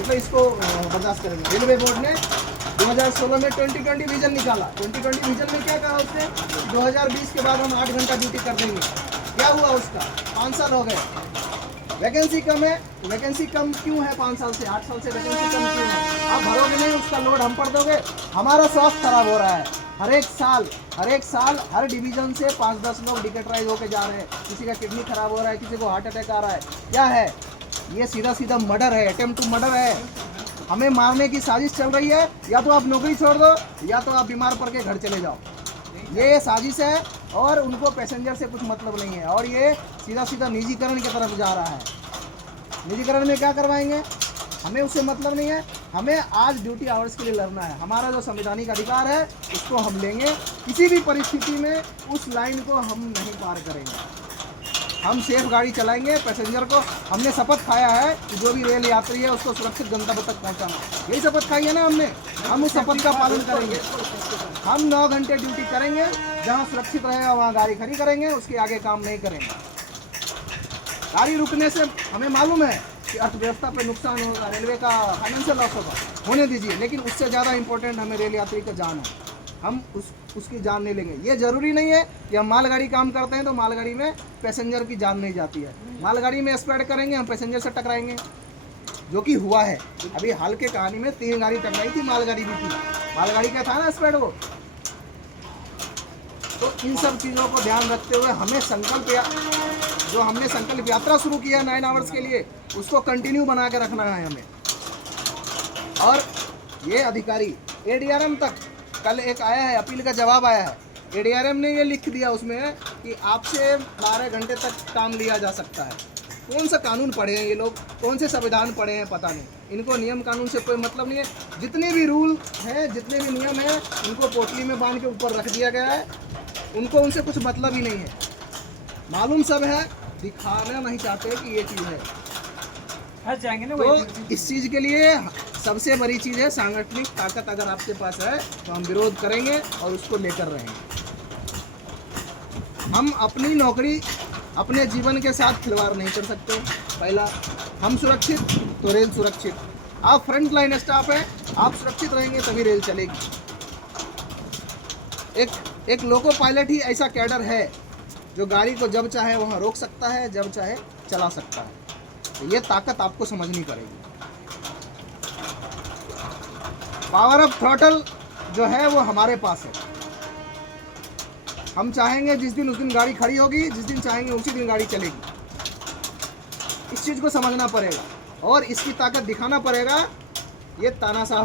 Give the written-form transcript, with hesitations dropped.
मतलब इसको बर्दाश्त करेंगे। रेलवे बोर्ड ने 2016 में 2020 विजन निकाला। 2020 विजन में क्या कहा उसने, 2020 के बाद हम 8 घंटा ड्यूटी कर देंगे। क्या हुआ उसका, 5 साल हो गए, वैकेंसी कम है। वैकेंसी कम क्यों है 5 साल से, 8 साल से वैकेंसी कम क्यों है? आप भरोगे नहीं, उसका लोड हम पर दोगे। हमारा स्वास्थ्य खराब हो रहा है। हर एक साल हर डिवीजन से 5-10 लोग डिकेटराइज होके जा रहे हैं। किसी का किडनी खराब हो रहा है, किसी को हार्ट अटैक आ रहा है। क्या है ये? सीधा मर्डर है, अटेम्प्ट टू मर्डर है। हमें मारने की साजिश चल रही है। या तो आप नौकरी छोड़ दो, या तो आप बीमार पड़ के घर चले जाओ। ये साजिश है और उनको पैसेंजर से कुछ मतलब नहीं है। और ये सीधा निजीकरण की तरफ जा रहा है। निजीकरण में क्या करवाएंगे, हमें उससे मतलब नहीं है। हमें आज ड्यूटी आवर्स के लिए लड़ना है। हमारा जो संवैधानिक अधिकार है उसको हम लेंगे। किसी भी परिस्थिति में उस लाइन को हम नहीं पार करेंगे। हम सेफ गाड़ी चलाएंगे। पैसेंजर को हमने शपथ खाया है कि जो भी रेल यात्री है उसको सुरक्षित गंतव्य तक पहुंचाना। यही शपथ खाई है ना हमने। हम उस शपथ का पालन करेंगे। हम 9 घंटे ड्यूटी करेंगे। जहां सुरक्षित रहेगा वहां गाड़ी खड़ी करेंगे, उसके आगे काम नहीं करेंगे। गाड़ी रुकने से हमें मालूम है कि अर्थव्यवस्था पे नुकसान होगा, रेलवे का फाइनेंशियल लॉस होगा, होने दीजिए। लेकिन उससे ज़्यादा इंपॉर्टेंट हमें रेल यात्री का जान है। हम उसकी जान नहीं लेंगे। ये ज़रूरी नहीं है कि हम मालगाड़ी काम करते हैं तो मालगाड़ी में पैसेंजर की जान नहीं जाती है। मालगाड़ी में स्पीड करेंगे, हम पैसेंजर से टकराएंगे, जो कि हुआ है। अभी हाल के कहानी में 3 गाड़ी टकराई थी, मालगाड़ी भी थी। मालगाड़ी का था ना स्पीड वो। तो इन सब चीज़ों को ध्यान रखते हुए हमें जो हमने संकल्प यात्रा शुरू किया 9 आवर्स के लिए, उसको कंटिन्यू बना के रखना है हमें। और ये अधिकारी एडीआरएम तक कल एक आया है, अपील का जवाब आया है। एडीआरएम ने ये लिख दिया उसमें कि आपसे 12 घंटे तक काम लिया जा सकता है। कौन सा कानून पढ़े हैं ये लोग, कौन से संविधान पढ़े हैं पता नहीं। इनको नियम कानून से कोई मतलब नहीं है। जितने भी रूल हैं, जितने भी नियम हैं, उनको पोटली में बांध के ऊपर रख दिया गया है। उनको उनसे कुछ मतलब ही नहीं है। मालूम सब है, दिखाना नहीं चाहते कि ये चीज़ है। फंस जाएंगे ना। तो इस चीज़ के लिए सबसे बड़ी चीज़ है सांगठनिक ताकत। अगर आपके पास है तो हम विरोध करेंगे और उसको लेकर रहेंगे। हम अपनी नौकरी, अपने जीवन के साथ खिलवाड़ नहीं कर सकते। पहला, हम सुरक्षित तो रेल सुरक्षित। आप फ्रंट लाइन स्टाफ है, आप सुरक्षित रहेंगे तभी रेल चलेगी। एक लोको पायलट ही ऐसा कैडर है जो गाड़ी को जब चाहे वहाँ रोक सकता है, जब चाहे चला सकता है। तो ये ताकत आपको समझनी पड़ेगी। पावर ऑफ थ्रॉटल जो है वो हमारे पास है। हम चाहेंगे जिस दिन उस दिन गाड़ी खड़ी होगी, जिस दिन चाहेंगे उसी दिन गाड़ी चलेगी। इस चीज़ को समझना पड़ेगा और इसकी ताकत दिखाना पड़ेगा। ये तानाशाह